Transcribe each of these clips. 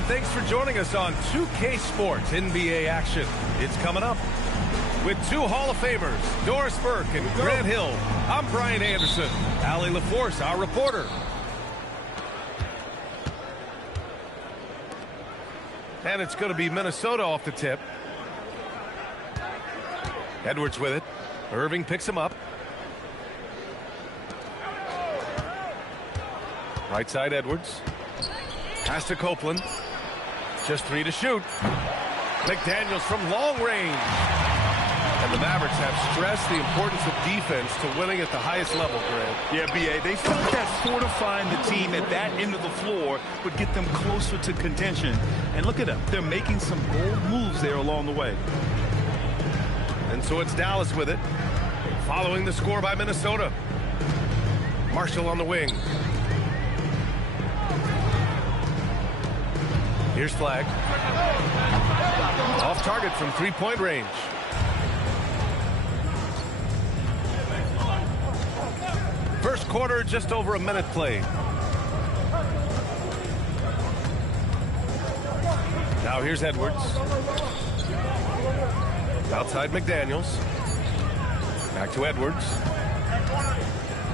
and thanks for joining us on 2K Sports NBA action. It's coming up. With two Hall of Famers, Doris Burke and Grant Hill, I'm Brian Anderson. Allie LaForce, our reporter. And it's going to be Minnesota off the tip. Edwards with it. Irving picks him up. Right side Edwards. Pass to Copeland. Just 3 to shoot. McDaniels from long range. And the Mavericks have stressed the importance of defense to winning at the highest level, Grant. Yeah, B.A., they felt that fortifying the team at that end of the floor would get them closer to contention. And look at them. They're making some bold moves there along the way. And so it's Dallas with it. Following the score by Minnesota. Marshall on the wing. Here's Flagg. Off target from three-point range. First quarter, just over a minute played. Now here's Edwards. Outside McDaniels. Back to Edwards.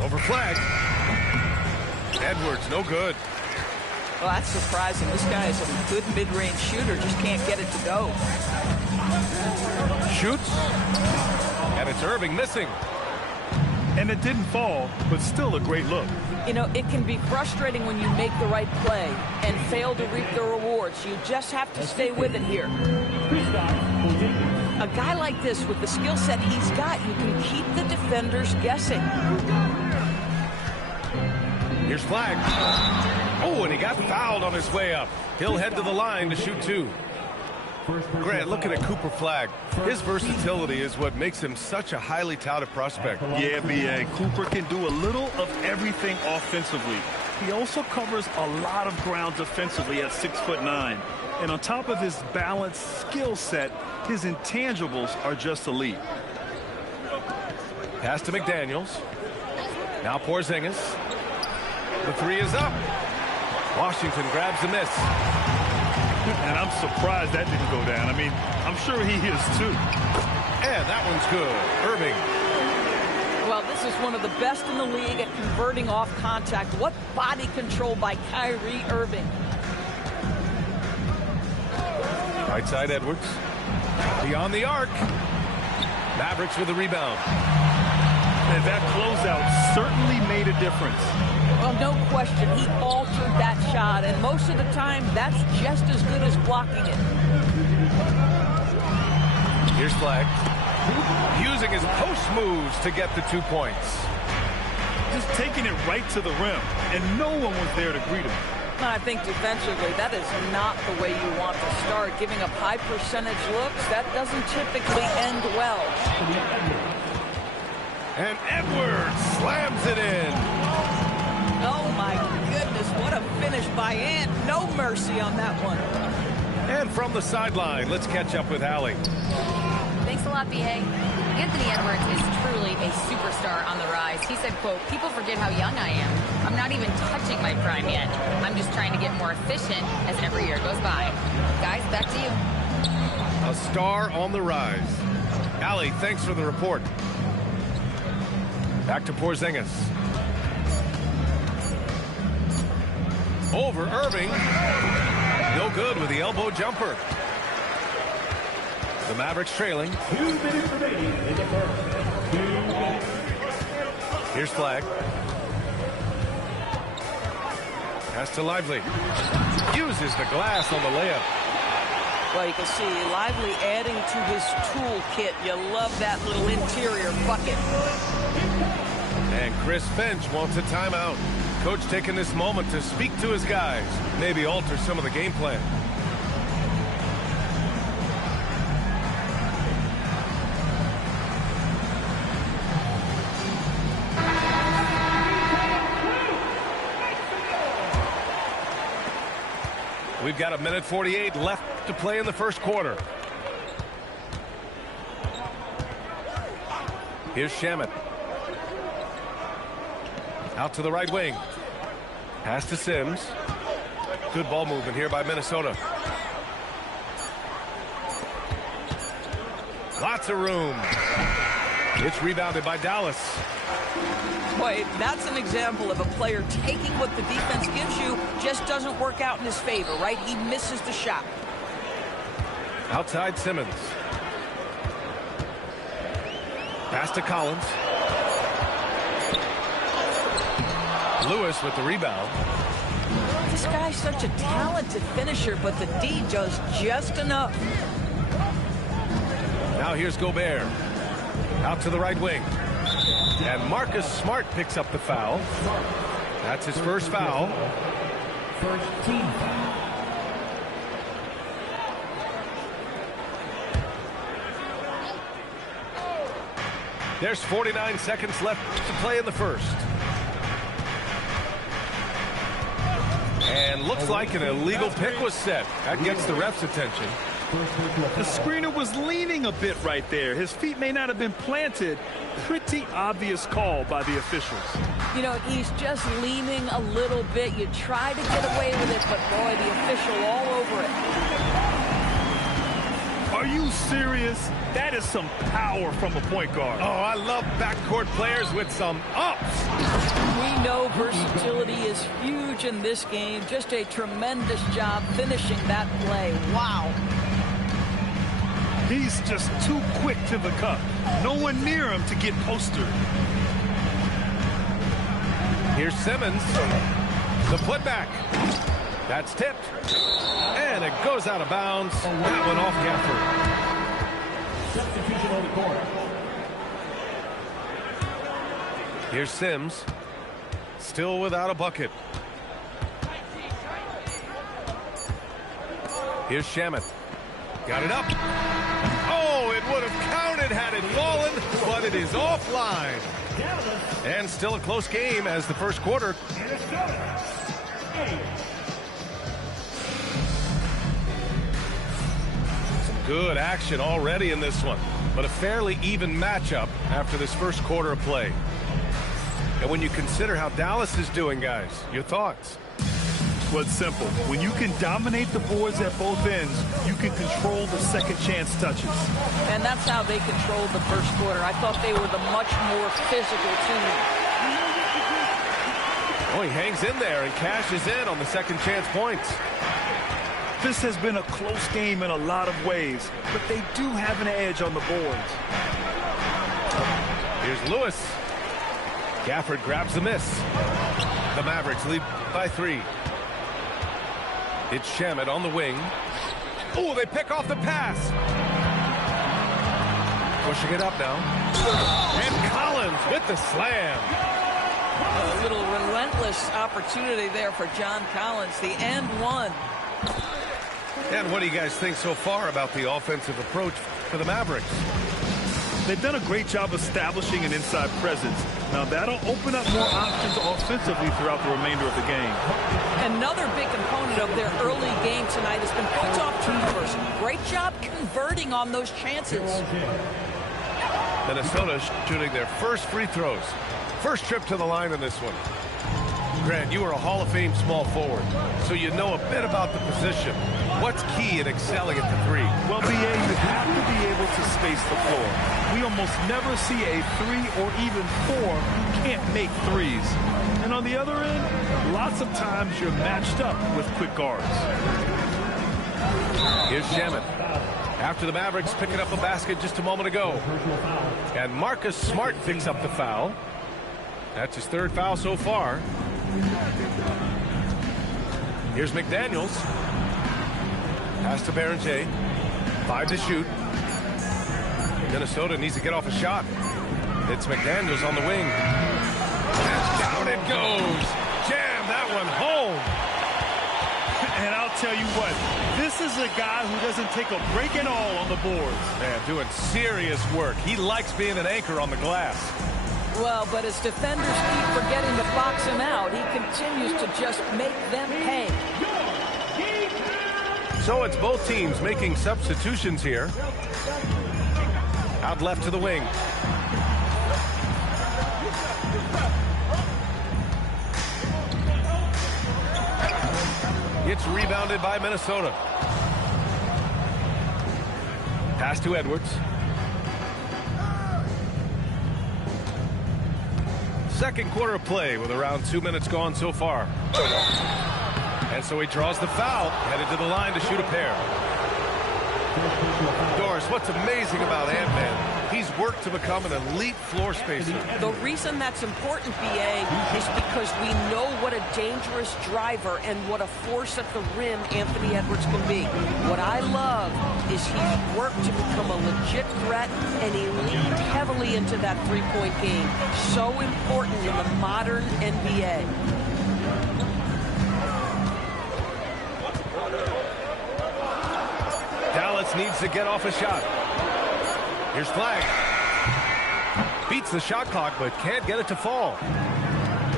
Over Flagg. Edwards, no good. Well, that's surprising. This guy is a good mid-range shooter, just can't get it to go. Shoots. And it's Irving missing. And it didn't fall, but still a great look. You know, it can be frustrating when you make the right play and fail to reap the rewards. You just have to stay with it here. A guy like this, with the skill set he's got, you can keep the defenders guessing. Here's Flagg. Oh, and he got fouled on his way up. He'll head to the line to shoot two. Grant, looking at Cooper Flagg, his versatility is what makes him such a highly touted prospect. Yeah, B.A., Cooper can do a little of everything offensively. He also covers a lot of ground defensively at 6'9". And on top of his balanced skill set, his intangibles are just elite. Pass to McDaniels. Now Porzingis. The three is up. Washington grabs the miss. And I'm surprised that didn't go down. I mean, I'm sure he is too. And that one's good. Irving. Well, this is one of the best in the league at converting off contact. What body control by Kyrie Irving. Right side Edwards. Beyond the arc. Mavericks with the rebound. And that closeout certainly made a difference. Well, no question, he altered that shot, and most of the time, that's just as good as blocking it. Here's Flagg. Using his post moves to get the 2 points. Just taking it right to the rim, and no one was there to greet him. I think defensively, that is not the way you want to start. Giving up high percentage looks, that doesn't typically end well. And Edwards slams it in. Oh, my goodness, what a finish by Ant. No mercy on that one. And from the sideline, let's catch up with Allie. Thanks a lot, B.A. Anthony Edwards is truly a superstar on the rise. He said, quote, "People forget how young I am. I'm not even touching my prime yet. I'm just trying to get more efficient as every year goes by." Guys, back to you. A star on the rise. Allie, thanks for the report. Back to Porzingis. Over Irving. No good with the elbow jumper. The Mavericks trailing. 2 minutes remaining in the first. 2 minutes. Here's Flagg. Pass to Lively. Uses the glass on the layup. Well, you can see Lively adding to his toolkit. You love that little interior bucket. And Chris Finch wants a timeout. Coach taking this moment to speak to his guys. Maybe alter some of the game plan. We've got 1:48 left to play in the first quarter. Here's Shamet. Out to the right wing. Pass to Sims. Good ball movement here by Minnesota. Lots of room. It's rebounded by Dallas. Boy, that's an example of a player taking what the defense gives you, just doesn't work out in his favor, right? He misses the shot. Outside Simmons. Pass to Collins. Lewis with the rebound. This guy's such a talented finisher, but the D does just enough. Now here's Gobert. Out to the right wing. And Marcus Smart picks up the foul. That's his first foul. First team foul. There's 49 seconds left to play in the first. And looks like an illegal pick was set. That gets the ref's attention. The screener was leaning a bit right there. His feet may not have been planted. Pretty obvious call by the officials. You know, he's just leaning a little bit. You try to get away with it, but boy, the official all over it. Are you serious? That is some power from a point guard. Oh, I love backcourt players with some ups. We know versatility is huge in this game. Just a tremendous job finishing that play. Wow. He's just too quick to the cup. No one near him to get postered. Here's Simmons. The putback. That's tipped. And it goes out of bounds. That one off Gafford. Substitution on the court. Here's Sims. Still without a bucket. Here's Shamet. Got it up. Oh, it would have counted had it fallen, but it is offline. And still a close game as the first quarter. Some good action already in this one, but a fairly even matchup after this first quarter of play. And when you consider how Dallas is doing, guys, your thoughts? Well, it's simple. When you can dominate the boards at both ends, you can control the second chance touches. And that's how they controlled the first quarter. I thought they were the much more physical team. Oh, he hangs in there and cashes in on the second chance points. This has been a close game in a lot of ways, but they do have an edge on the boards. Here's Lewis. Gafford grabs the miss. The Mavericks lead by 3. It's Shamet on the wing. Oh, they pick off the pass. Pushing it up now. And Collins with the slam. A little relentless opportunity there for John Collins, the and one. And what do you guys think so far about the offensive approach for the Mavericks? They've done a great job establishing an inside presence. Now that'll open up more options offensively throughout the remainder of the game. Another big component of their early game tonight has been points off turnovers. Great job converting on those chances. Minnesota shooting their first free throws. First trip to the line in this one. Grant, you are a Hall of Fame small forward, so you know a bit about the position. What's key in excelling at the 3? Well, BA, you have to be able to space the floor. We almost never see a 3 or even 4 who can't make threes. And on the other end, lots of times you're matched up with quick guards. Here's Shamet. After the Mavericks picking up a basket just a moment ago. And Marcus Smart picks up the foul. That's his third foul so far. Here's McDaniels. Pass to Berenger. 5 to shoot. Minnesota needs to get off a shot. It's McDaniels on the wing. And down it goes. Jam that one home. And I'll tell you what, this is a guy who doesn't take a break at all on the boards. Man, doing serious work. He likes being an anchor on the glass. Well, but as defenders keep forgetting to box him out, he continues to just make them pay. So it's both teams making substitutions here. Out left to the wing. It's rebounded by Minnesota. Pass to Edwards. Second quarter of play with around 2 minutes gone so far. And so he draws the foul, headed to the line to shoot a pair. Doris, what's amazing about Ant-Man, he's worked to become an elite floor spacer. The reason that's important, BA, is because we know what a dangerous driver and what a force at the rim Anthony Edwards can be. What I love is he's worked to become a legit threat, and he leaned heavily into that three-point game. So important in the modern NBA. Dallas needs to get off a shot. Here's Flag. Beats the shot clock, but can't get it to fall.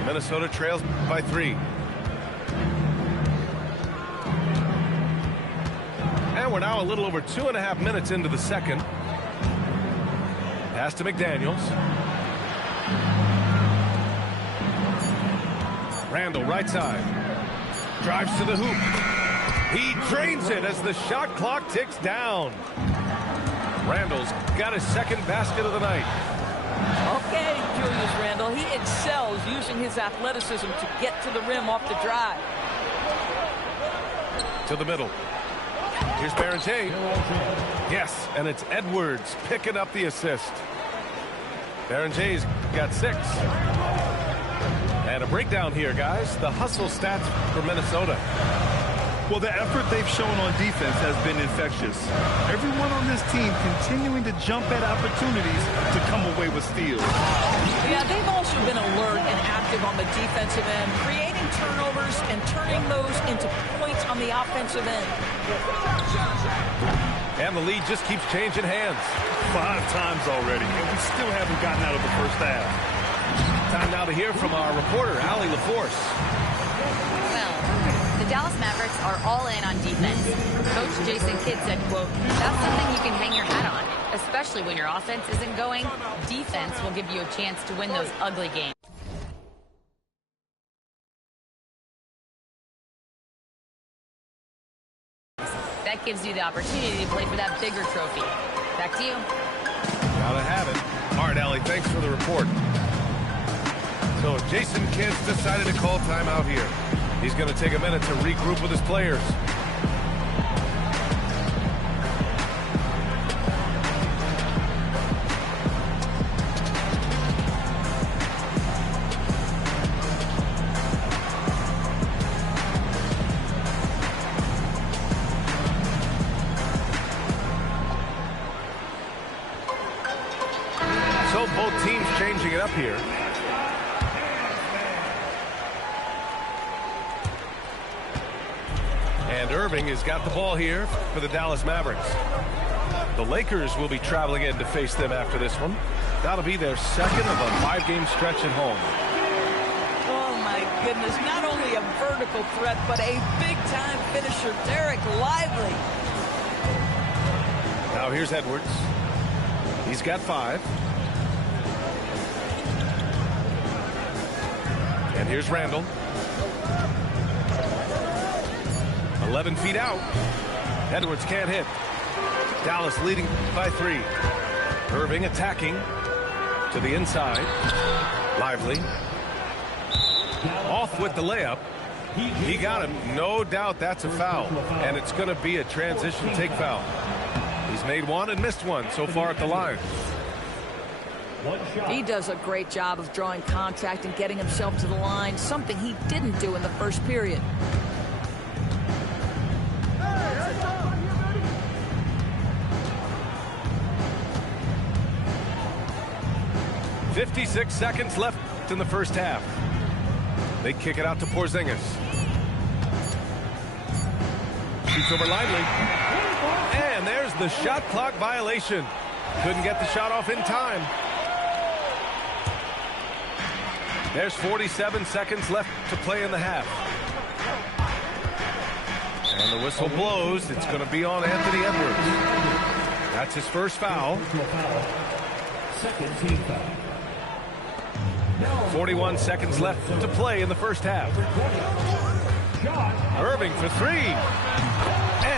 Minnesota trails by 3. And we're now a little over 2.5 minutes into the second. Pass to McDaniels. Randall, right side. Drives to the hoop. He drains it as the shot clock ticks down. Randall's got his second basket of the night. Okay, Julius Randle. He excels using his athleticism to get to the rim off the drive. To the middle. Here's Barrenjay. Yes, and it's Edwards picking up the assist. Barrenjay's got 6. And a breakdown here, guys. The hustle stats for Minnesota. Well, the effort they've shown on defense has been infectious. Everyone on this team continuing to jump at opportunities to come away with steals. Yeah, they've also been alert and active on the defensive end, creating turnovers and turning those into points on the offensive end. And the lead just keeps changing hands. 5 times already, and we still haven't gotten out of the first half. Time now to hear from our reporter, Allie LaForce. The Dallas Mavericks are all in on defense. Coach Jason Kidd said, quote, "That's something you can hang your hat on, especially when your offense isn't going. Defense will give you a chance to win those ugly games." That gives you the opportunity to play for that bigger trophy. Back to you. Gotta have it. All right, Allie, thanks for the report. So Jason Kidd's decided to call timeout here. He's going to take a minute to regroup with his players. So both teams changing it up here. And Irving has got the ball here for the Dallas Mavericks. The Lakers will be traveling in to face them after this one. That'll be their second of a 5-game stretch at home. Oh, my goodness. Not only a vertical threat, but a big-time finisher, Derek Lively. Now here's Edwards. He's got 5. And here's Randall. 11 feet out. Edwards can't hit. Dallas leading by 3. Irving attacking to the inside. Lively. Off with the layup. He got him. No doubt that's a foul. And it's going to be a transition take foul. He's made 1 and missed 1 so far at the line. He does a great job of drawing contact and getting himself to the line, something he didn't do in the first period. 56 seconds left in the first half. They kick it out to Porzingis. Shoots over Lively. And there's the shot clock violation. Couldn't get the shot off in time. There's 47 seconds left to play in the half. And the whistle blows. It's going to be on Anthony Edwards. That's his first foul. Second team foul. 41 seconds left to play in the first half. Irving for three.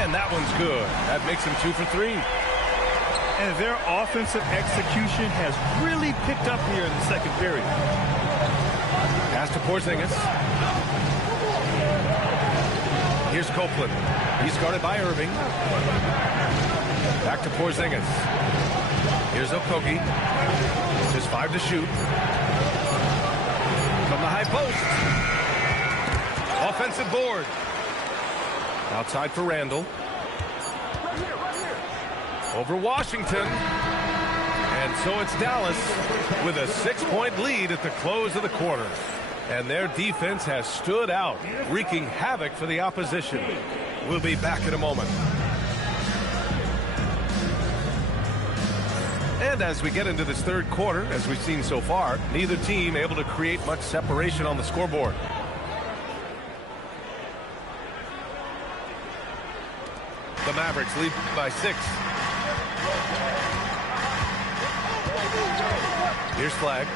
And that one's good. That makes him 2 for 3. And their offensive execution has really picked up here in the second period. Pass to Porzingis. Here's Copeland. He's guarded by Irving. Back to Porzingis. Here's Okogie. Just 5 to shoot. From the high post. Offensive board. Outside for Randall. Over Washington. And so it's Dallas with a 6-point lead at the close of the quarter. And their defense has stood out, wreaking havoc for the opposition. We'll be back in a moment. And as we get into this third quarter, as we've seen so far, neither team able to create much separation on the scoreboard. The Mavericks lead by 6. Here's Flagg.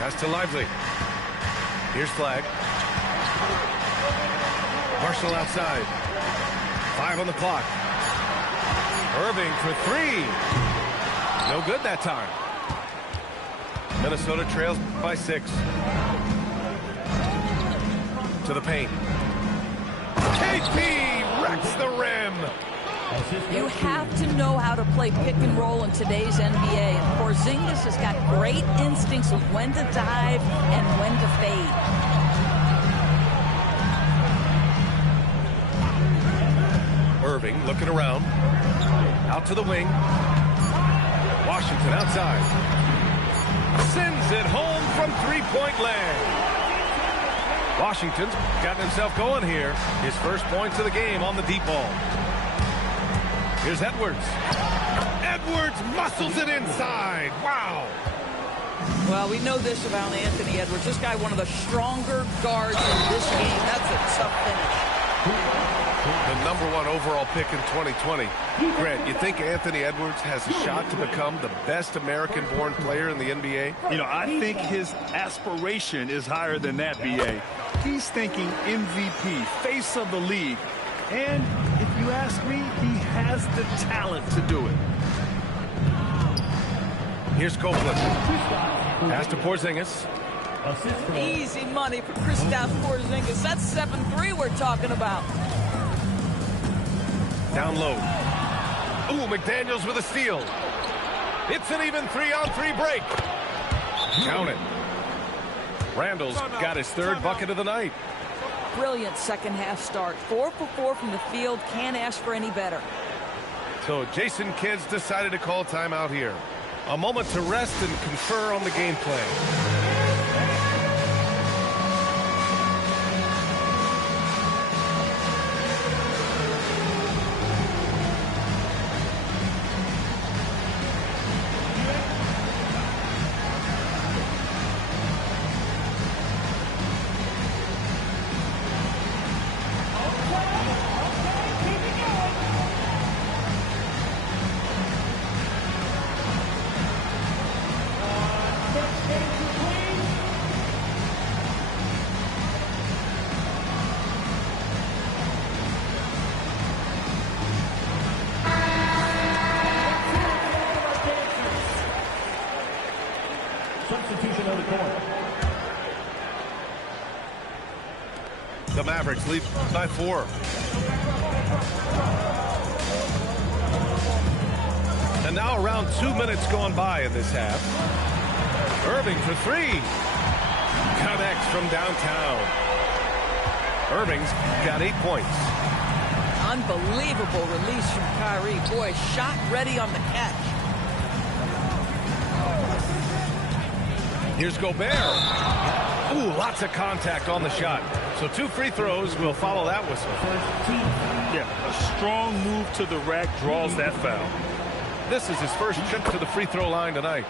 Pass to Lively. Here's Flagg. Marshall outside. 5 on the clock. Irving for 3. No good that time. Minnesota trails by 6. To the paint. KP wrecks the rim. You have to know how to play pick and roll in today's NBA. And Porzingis has got great instincts of when to dive and when to fade. Irving looking around. Out to the wing. Washington outside. Sends it home from three-point land. Washington's gotten himself going here. His first points of the game on the deep ball. Here's Edwards. Edwards muscles it inside. Wow. Well, we know this about Anthony Edwards. This guy, one of the stronger guards in this game. That's a tough finish. The #1 overall pick in 2020. Grant, you think Anthony Edwards has a shot to become the best American-born player in the NBA? You know, I think his aspiration is higher than that, B.A. He's thinking MVP, face of the league. And if you ask me, he has the talent to do it. Here's Copeland. Pass to Porzingis. Easy money for Kristaps Porzingis. That's 7-3 we're talking about. Down low. Ooh, McDaniels with a steal. It's an even 3-on-3 break. Count it. Randall's got his third bucket of the night. Brilliant second half start. 4 for 4 from the field. Can't ask for any better. So Jason Kidd's decided to call timeout here. A moment to rest and confer on the game plan. Substitution on the court. The Mavericks lead by 4. And now around 2 minutes gone by in this half. Irving for 3. Connects from downtown. Irving's got 8 points. Unbelievable release from Kyrie. Boy, shot ready on the catch. Here's Gobert. Ooh, lots of contact on the shot. So 2 free throws will follow that whistle. Yeah, a strong move to the rack draws that foul. This is his first trip to the free throw line tonight.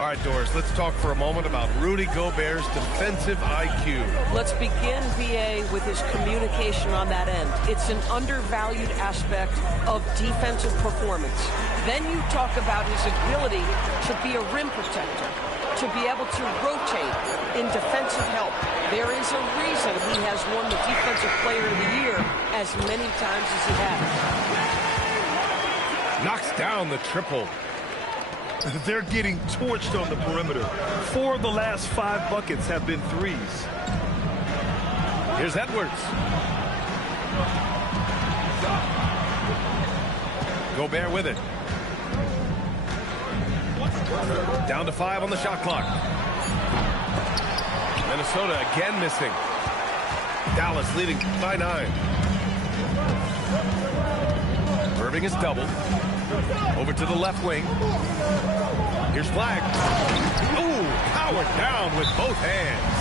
All right, Doris, let's talk for a moment about Rudy Gobert's defensive IQ. Let's begin, VA, with his communication on that end. It's an undervalued aspect of defensive performance. Then you talk about his ability to be a rim protector, to be able to rotate in defensive help. There is a reason he has won the Defensive Player of the Year as many times as he has. Knocks down the triple. They're getting torched on the perimeter. 4 of the last 5 buckets have been threes. Here's Edwards. Gobert with it. Down to 5 on the shot clock. Minnesota again missing. Dallas leading by 9. Irving is doubled. Over to the left wing. Here's Flag. Ooh, powered down with both hands.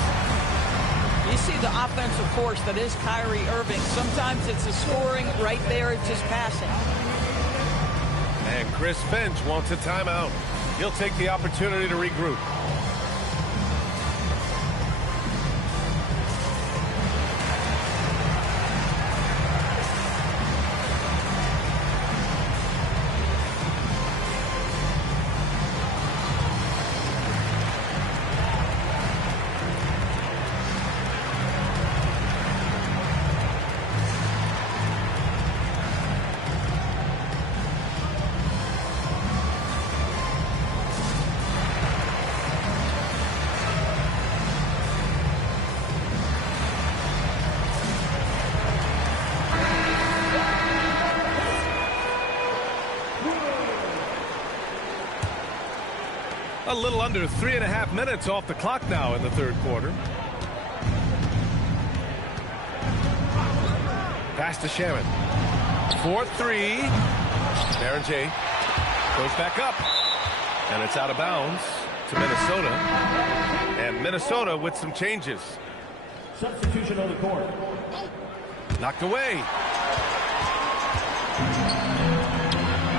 You see the offensive force that is Kyrie Irving. Sometimes it's the scoring, right there it's just passing. And Chris Finch wants a timeout. He'll take the opportunity to regroup. A little under 3.5 minutes off the clock now in the third quarter. Pass to Shaman. 4-3. Baron J goes back up. And it's out of bounds to Minnesota. And Minnesota with some changes. Substitution on the court. Knocked away.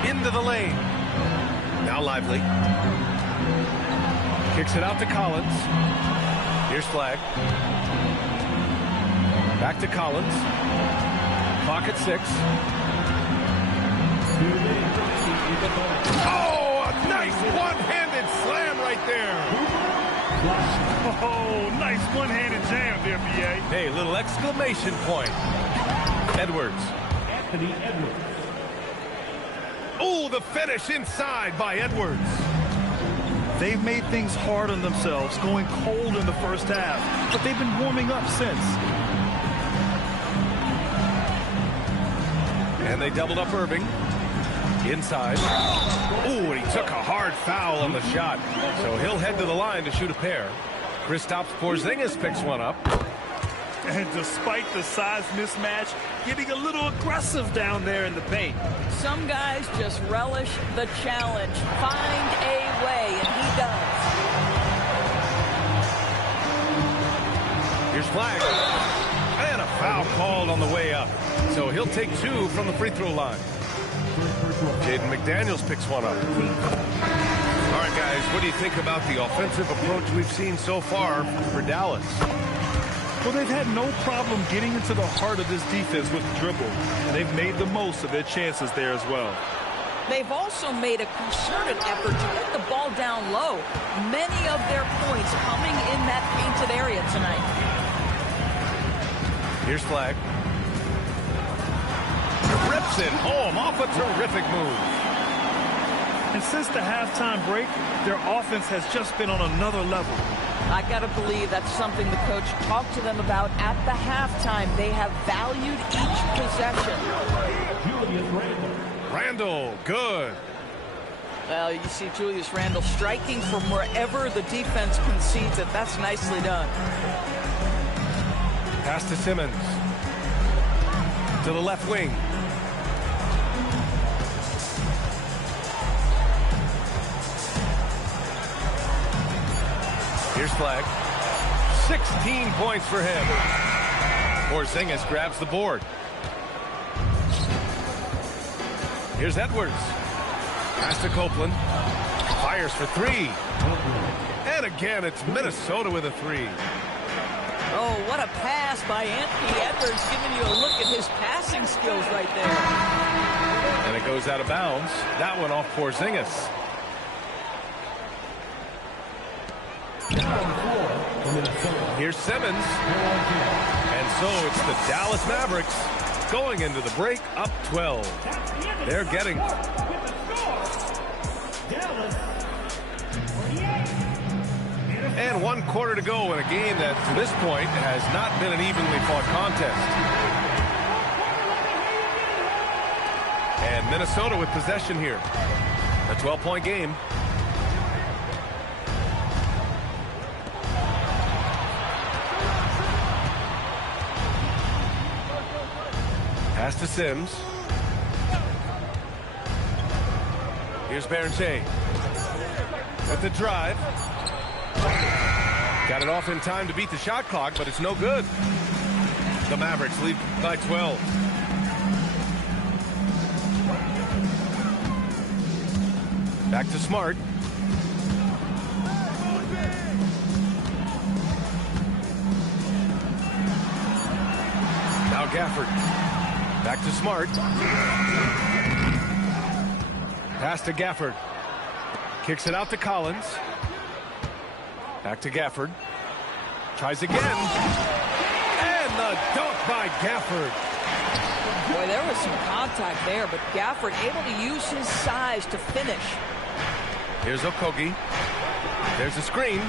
Into the lane. Now Lively. Kicks it out to Collins. Here's Flag. Back to Collins. Clock at 6. Oh, a nice one-handed slam right there. Oh, nice one-handed jam there, BA. Hey, little exclamation point. Edwards. Anthony Edwards. Oh, the finish inside by Edwards. They've made things hard on themselves, going cold in the first half, but they've been warming up since. And they doubled up Irving. Inside. Ooh, and he took a hard foul on the shot. So he'll head to the line to shoot a pair. Kristaps Porzingis picks one up. And despite the size mismatch, getting a little aggressive down there in the paint. Some guys just relish the challenge. Find a way, and he does. Here's Flag. And a foul called on the way up. So he'll take 2 from the free throw line. Jaden McDaniels picks one up. All right, guys, what do you think about the offensive approach we've seen so far for Dallas? Well, they've had no problem getting into the heart of this defense with the dribble, and they've made the most of their chances there as well. They've also made a concerted effort to get the ball down low. Many of their points coming in that painted area tonight. Here's Flag. Rips it home off a terrific move. And since the halftime break, their offense has just been on another level. I got to believe that's something the coach talked to them about at the halftime. They have valued each possession. Julius Randle. Randle, good. Well, you see Julius Randle striking from wherever the defense concedes it. That's nicely done. Pass to Simmons. To the left wing. Here's Flag. 16 points for him. Porzingis grabs the board. Here's Edwards. Pass to Copeland. Fires for three. And again, it's Minnesota with a three. Oh, what a pass by Anthony Edwards, giving you a look at his passing skills right there. And it goes out of bounds. That one off Porzingis. Here's Simmons. And so it's the Dallas Mavericks going into the break up 12. They're getting... And 1 quarter to go in a game that, to this point, has not been an evenly fought contest. And Minnesota with possession here. A 12-point game. Pass to Sims. Here's Berger with the drive. Got it off in time to beat the shot clock, but it's no good. The Mavericks lead by 12. Back to Smart. Now Gafford. Back to Smart. Pass to Gafford. Kicks it out to Collins. Back to Gafford. Tries again. And the dunk by Gafford. Boy, there was some contact there, but Gafford able to use his size to finish. Here's Okogie. There's a screen.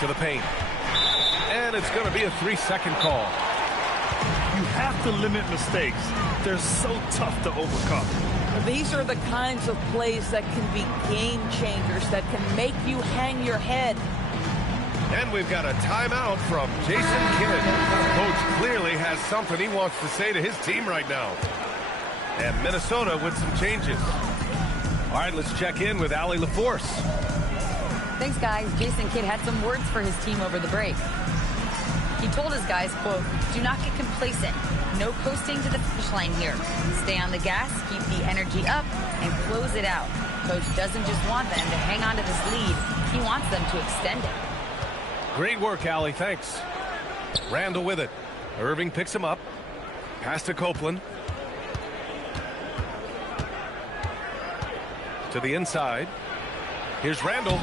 To the paint. And it's going to be a 3-second call. You have to limit mistakes. They're so tough to overcome. These are the kinds of plays that can be game changers, that can make you hang your head. And we've got a timeout from Jason Kidd. Coach clearly has something he wants to say to his team right now. And Minnesota with some changes. All right, let's check in with Allie LaForce. Thanks, guys. Jason Kidd had some words for his team over the break. He told his guys, quote, "Do not get complacent. No coasting to the finish line here. Stay on the gas, keep the energy up, and close it out. Coach doesn't just want them to hang on to this lead. He wants them to extend it." Great work, Allie. Thanks. Randall with it. Irving picks him up. Pass to Copeland. To the inside. Here's Randall.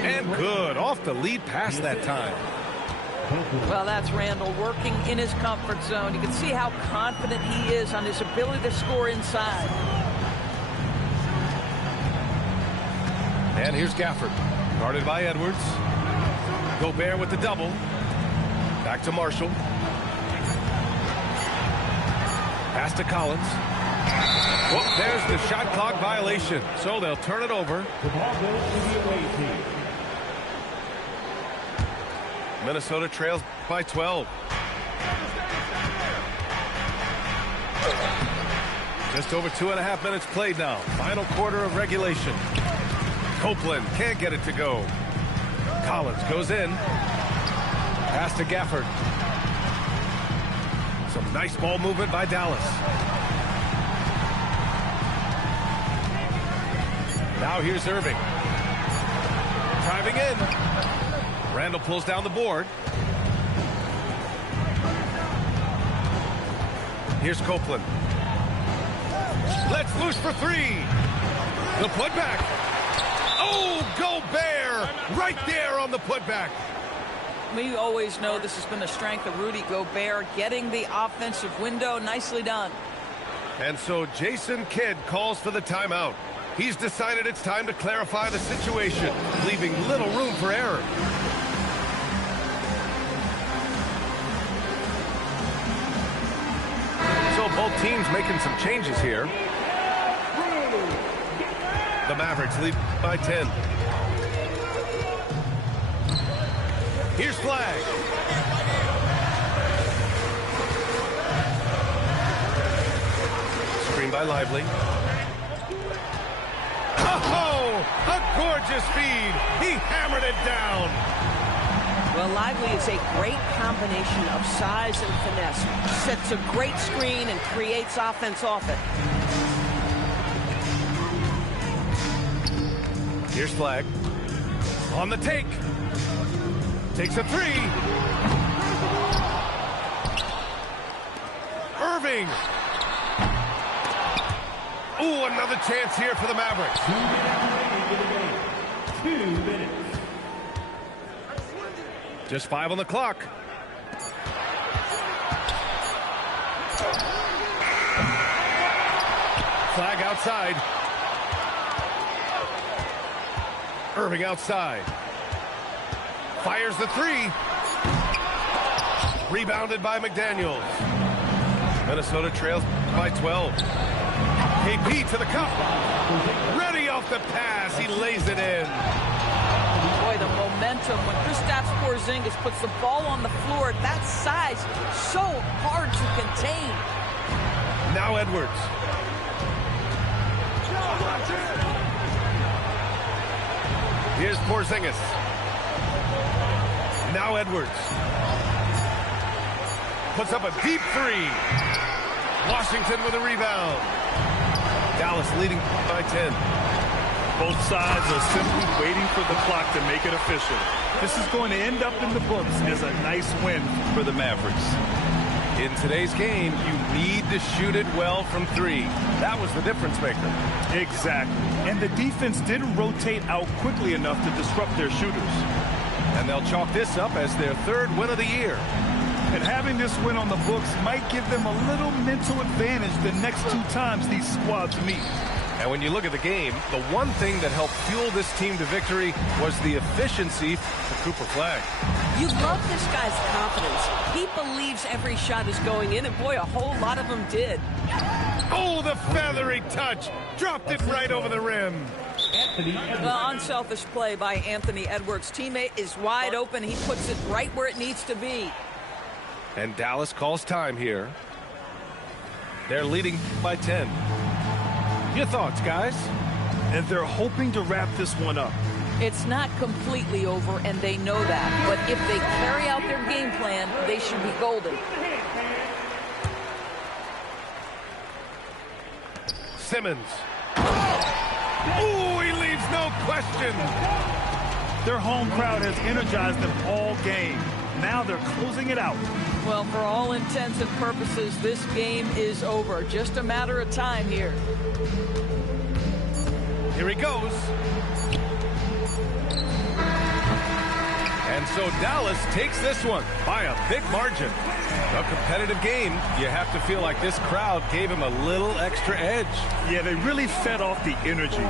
And good. Off the lead pass that time. Well, that's Randall working in his comfort zone. You can see how confident he is on his ability to score inside. And here's Gafford. Guarded by Edwards. Gobert with the double. Back to Marshall. Pass to Collins. Whoop, there's the shot clock violation. So they'll turn it over. The ball goes to the away team. Minnesota trails by 12. Just over 2.5 minutes played now. Final quarter of regulation. Copeland can't get it to go. Collins goes in. Pass to Gafford. Some nice ball movement by Dallas. Now here's Irving. Driving in. Randall pulls down the board. Here's Copeland. Let's loose for three. The putback. Oh, Gobert right there on the putback. We always know this has been a strength of Rudy Gobert, getting the offensive window. Nicely done. And so Jason Kidd calls for the timeout. He's decided it's time to clarify the situation, leaving little room for error. So both teams making some changes here. The Mavericks lead by 10. Here's Flag. Screen by Lively. Oh, a gorgeous feed. He hammered it down. Well, Lively is a great combination of size and finesse. Sets a great screen and creates offense off it. Here's Flag. On the take. Takes a three. Irving. Ooh, another chance here for the Mavericks. 2 minutes. Just 5 on the clock. Flag outside. Irving outside. Fires the three. Rebounded by McDaniels. Minnesota trails by 12. KP to the cup. Ready off the pass. He lays it in. Boy, the momentum when Kristaps Porzingis puts the ball on the floor, that size, so hard to contain. Now Edwards. Here's Porzingis. Now Edwards. Puts up a deep three. Washington with a rebound. Dallas leading by 10. Both sides are simply waiting for the clock to make it official. This is going to end up in the books as a nice win for the Mavericks. In today's game, you need to shoot it well from three. That was the difference maker. Exactly. And the defense didn't rotate out quickly enough to disrupt their shooters. And they'll chalk this up as their third win of the year. And having this win on the books might give them a little mental advantage the next 2 times these squads meet. And when you look at the game, the one thing that helped fuel this team to victory was the efficiency of Cooper Flag. You love this guy's confidence. He believes every shot is going in, and boy, a whole lot of them did. Oh, the feathery touch. Dropped it right over the rim. The unselfish play by Anthony Edwards. Teammate is wide open. He puts it right where it needs to be. And Dallas calls time here. They're leading by 10. Your thoughts, guys? And they're hoping to wrap this one up. It's not completely over, and they know that. But if they carry out their game plan, they should be golden. Simmons. Ooh, he leaves no question. Their home crowd has energized them all game. Now they're closing it out. Well, for all intents and purposes, this game is over. Just a matter of time here. Here he goes. And so Dallas takes this one by a big margin. A competitive game. You have to feel like this crowd gave him a little extra edge. Yeah, they really fed off the energy.